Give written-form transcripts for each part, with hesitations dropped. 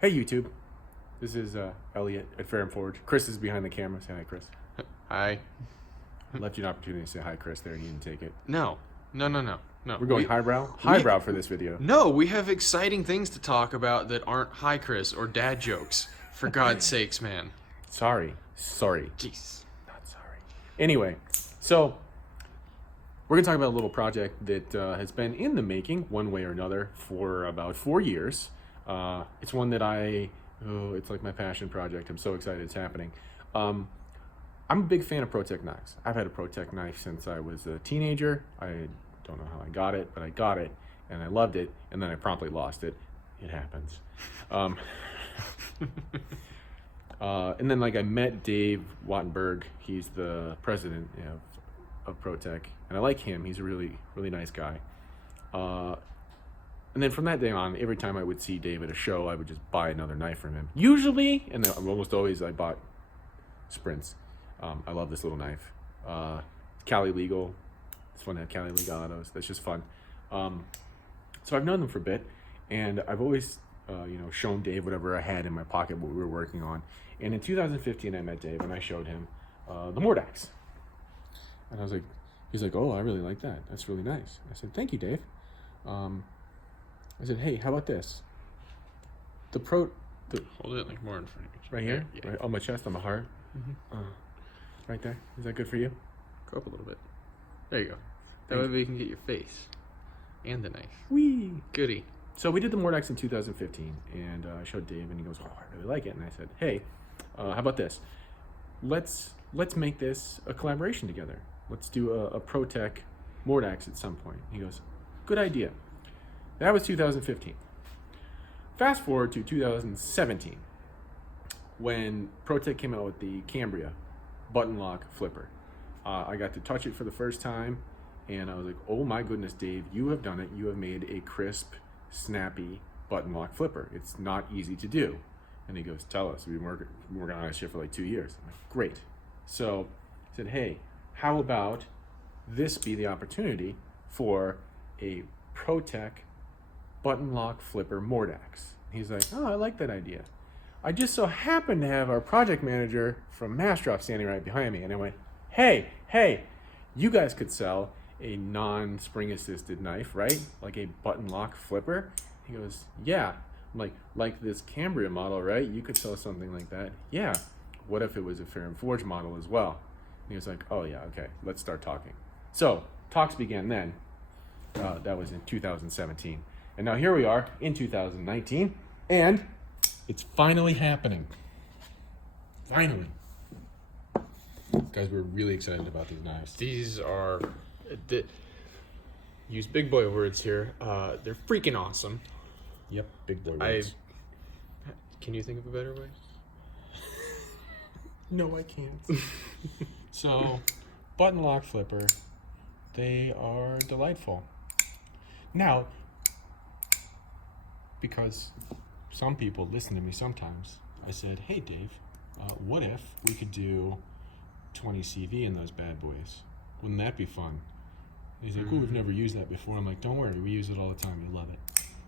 Hey YouTube, this is Elliot at FerrumForge. Chris is behind the camera. Say hi, Chris. Hi. I left you an opportunity to say hi, Chris, there, and you didn't take it. No. We're going highbrow for this video. No, we have exciting things to talk about that aren't hi Chris or dad jokes. For God's sakes, man. Sorry. Jeez. Not sorry. Anyway, so we're going to talk about a little project that has been in the making one way or another for about 4 years. It's one that it's like my passion project. I'm so excited it's happening. I'm a big fan of ProTech Knives. I've had a ProTech knife since I was a teenager. I don't know how I got it, but I got it, and I loved it, and then I promptly lost it. It happens. And then I met Dave Wattenberg. He's the president of ProTech, and I like him. He's a really, really nice guy. And then from that day on, every time I would see Dave at a show, I would just buy another knife from him. Usually, and almost always, I bought Sprints. I love this little knife. Cali Legal. It's fun to have Cali Legal autos. That's just fun. So I've known them for a bit, and I've always, shown Dave whatever I had in my pocket, what we were working on. And in 2015, I met Dave, and I showed him the Mordax. And he's like, oh, I really like that. That's really nice. I said, thank you, Dave. I said, hey, how about this? Hold it like more in front of you. Right here? Yeah. Right on my chest, on my heart? Mm-hmm. Right there? Is that good for you? Go up a little bit. There you go. That way you can get your face and the knife. Whee! Goody. So we did the Mordax in 2015, and I showed Dave, and he goes, oh, I really like it. And I said, hey, how about this? Let's make this a collaboration together. Let's do a ProTech Mordax at some point. He goes, good idea. That was 2015. Fast forward to 2017, when ProTech came out with the Cambria Button Lock Flipper. I got to touch it for the first time, and I was like, oh my goodness, Dave, you have done it. You have made a crisp, snappy button lock flipper. It's not easy to do. And he goes, tell us. We've been working on this shit for like 2 years. I'm like, great. So I said, hey, how about this be the opportunity for a ProTech button lock flipper Mordax? He's like, oh, I like that idea. I just so happen to have our project manager from MassDrop standing right behind me. And I went, hey, you guys could sell a non-spring assisted knife, right? Like a button lock flipper? He goes, yeah. I'm like this Cambria model, right? You could sell something like that. Yeah. What if it was a FerrumForge model as well? And he was like, oh yeah, okay, let's start talking. So talks began then. That was in 2017. And now here we are in 2019, and it's finally happening. Finally. Guys, we're really excited about these knives. These are, use big boy words here. They're freaking awesome. Yep, big boy words. Can you think of a better way? No, I can't. So, button lock flipper, they are delightful. Now, because some people listen to me sometimes, I said, hey Dave, what if we could do 20 CV in those bad boys? Wouldn't that be fun? And he's like, oh, we've never used that before. I'm like, don't worry, we use it all the time. You love it.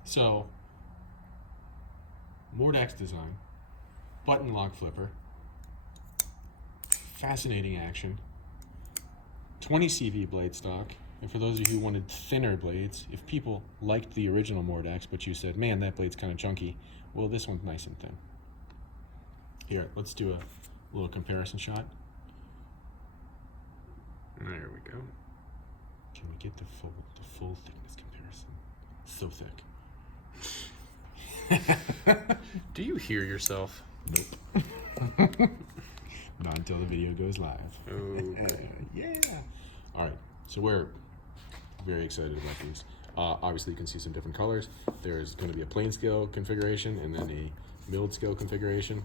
So, Mordax design, button lock flipper, fascinating action, 20 CV blade stock. And for those of you who wanted thinner blades, if people liked the original Mordax, but you said, man, that blade's kind of chunky, well, this one's nice and thin. Here, let's do a little comparison shot. There we go. Can we get the full thickness comparison? So thick. Do you hear yourself? Nope. Not until the video goes live. Okay. Yeah. All right. So we're very excited about these. Obviously, you can see some different colors. There's going to be a plain scale configuration and then a milled scale configuration.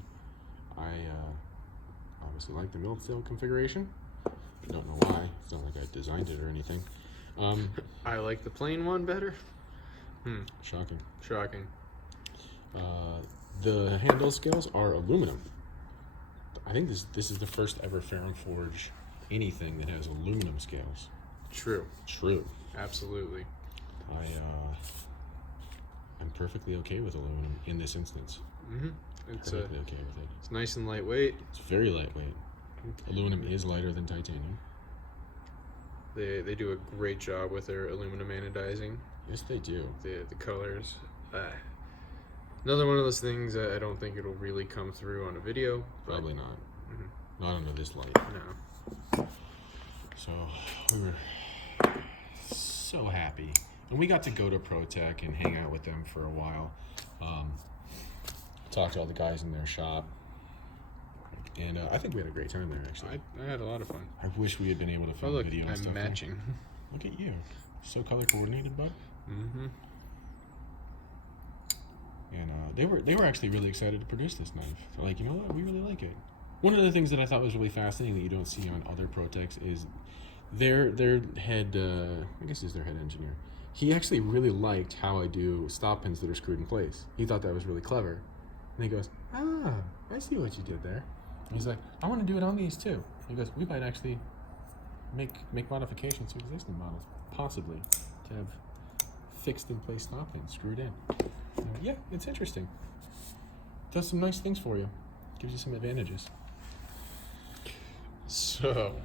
I obviously like the milled scale configuration. I don't know why. It's not like I designed it or anything. I like the plain one better. Shocking. The handle scales are aluminum. I think this is the first ever FerrumForge anything that has aluminum scales. True. True. Absolutely. I'm perfectly okay with aluminum in this instance. It's Perfectly okay with it. it's nice and lightweight. It's very lightweight. Aluminum is lighter than titanium. They do a great job with their aluminum anodizing. Yes, they do. The colors. Another one of those things that I don't think it'll really come through on a video. Probably not. Not under this light. No. So we were so happy, and we got to go to ProTech and hang out with them for a while. Talk to all the guys in their shop, and I think we had a great time there. Actually, I had a lot of fun. I wish we had been able to film video and stuff. I'm matching. There. Look at you, so color coordinated, bud. And they were actually really excited to produce this knife. They're like, you know what, we really like it. One of the things that I thought was really fascinating that you don't see on other ProTechs is their head, I guess is their head engineer. He actually really liked how I do stop pins that are screwed in place. He thought that was really clever. And he goes, I see what you did there. And he's like, I want to do it on these too. He goes, we might actually make modifications to existing models, possibly, to have fixed in place stop pins screwed in. Yeah, it's interesting. Does some nice things for you. Gives you some advantages. So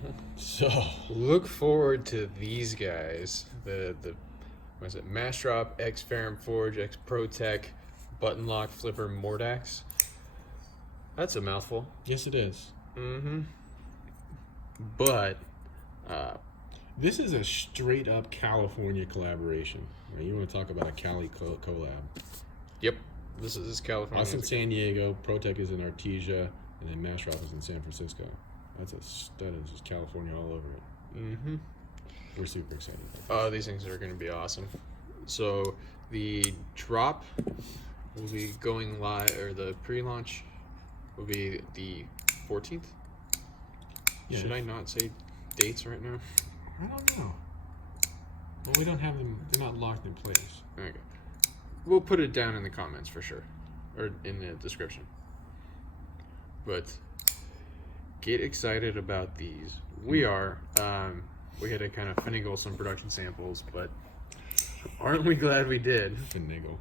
look forward to these guys. The what is it? MassDrop X FerrumForge X ProTech Button Lock Flipper Mordax. That's a mouthful. Yes, it is. But this is a straight up California collaboration. Right? You want to talk about a Cali collab? Yep. This is California. Us in San Diego, ProTech is in Artesia, and then MassDrop is in San Francisco. That is just California all over it. We're super excited. Oh, these things are going to be awesome. So the drop will be going live, or the pre-launch will be the 14th. Yeah. Should I not say dates right now? I don't know. Well, we don't have them. They're not locked in place. Okay. We'll put it down in the comments for sure, or in the description. But get excited about these. We are. We had to kind of finagle some production samples, but aren't we glad we did? Finagle.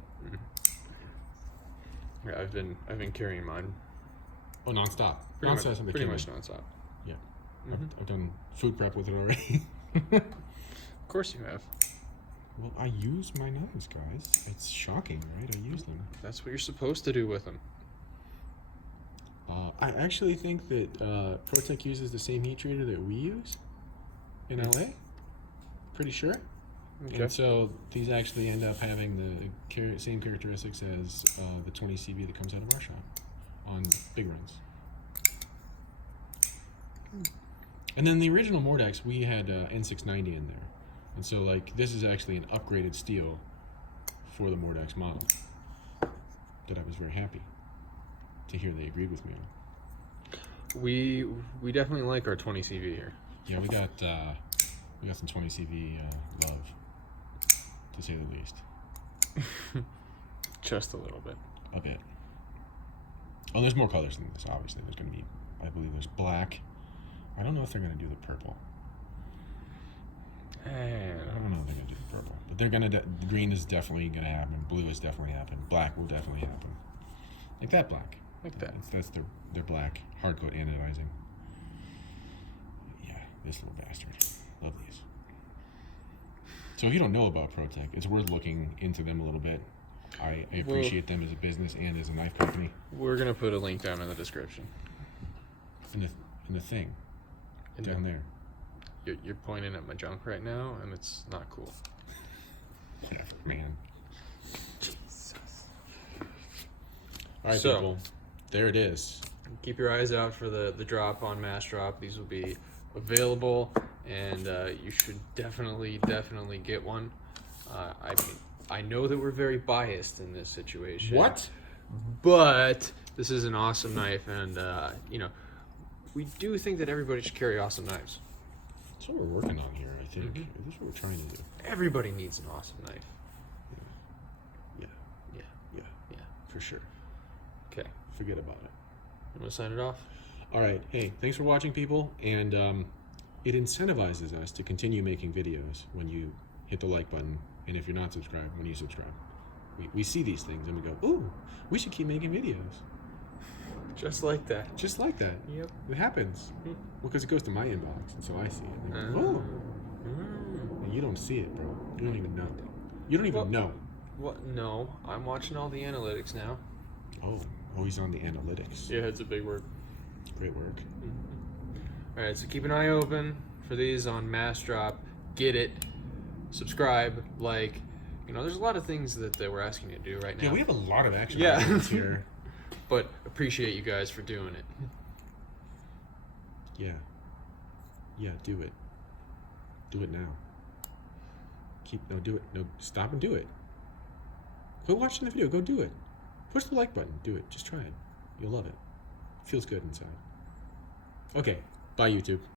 Yeah, I've been carrying mine. Oh, nonstop. Pretty much nonstop. Yeah. I've done food prep with it already. Of course you have. Well, I use my knives, guys. It's shocking, right? I use them. That's what you're supposed to do with them. I actually think that ProTech uses the same heat treater that we use in LA. Pretty sure. Okay. And so these actually end up having the same characteristics as the 20 CV that comes out of our shop on big runs. And then the original Mordax, we had N690 in there. And so, like, this is actually an upgraded steel for the Mordax model that I was very happy to hear they agreed with me on. We definitely like our 20 CV here. Yeah, we got some 20 CV love, to say the least. Just a little bit. A bit. Oh, there's more colors than this, obviously. There's going to be, I believe there's black. I don't know if they're going to do the purple. I don't know if they're going to do the purple. But they're going to, green is definitely going to happen. Blue is definitely happen. Black will definitely happen. Like that black. Like that. That's their black hardcoat anodizing. Yeah, this little bastard. Love these. So if you don't know about ProTech, it's worth looking into them a little bit. I appreciate them as a business and as a knife company. We're going to put a link down in the description. In the thing. Down there. You're pointing at my junk right now, and it's not cool. Whatever, man. Jesus. All right, people. There it is. Keep your eyes out for the drop on MassDrop. These will be available, and you should definitely get one. I mean, I know that we're very biased in this situation. What? But this is an awesome knife, and we do think that everybody should carry awesome knives. That's what we're working on here, I think. That's what we're trying to do. Everybody needs an awesome knife. Yeah, for sure. Okay. Forget about it. You want to sign it off? All right. Hey, thanks for watching, people. And it incentivizes us to continue making videos when you hit the like button. And if you're not subscribed, when you subscribe. We see these things and we go, ooh, we should keep making videos. Just like that. Just like that. Yep. It happens. Well, because it goes to my inbox, and so I see it. And I go, oh. And you don't see it, bro. You don't even know. You don't even know. What? No, I'm watching all the analytics now. Oh, he's on the analytics. Yeah, it's a big word. Great work. All right, so keep an eye open for these on MassDrop. Get it. Subscribe. Like. You know, there's a lot of things that we're asking you to do right now. Yeah, we have a lot of action Yeah. items here. But appreciate you guys for doing it. Yeah. Yeah, do it. Do it now. Do it. No, stop and do it. Quit watching the video. Go do it. Push the like button. Do it. Just try it. You'll love it. Feels good inside. Okay. Bye, YouTube.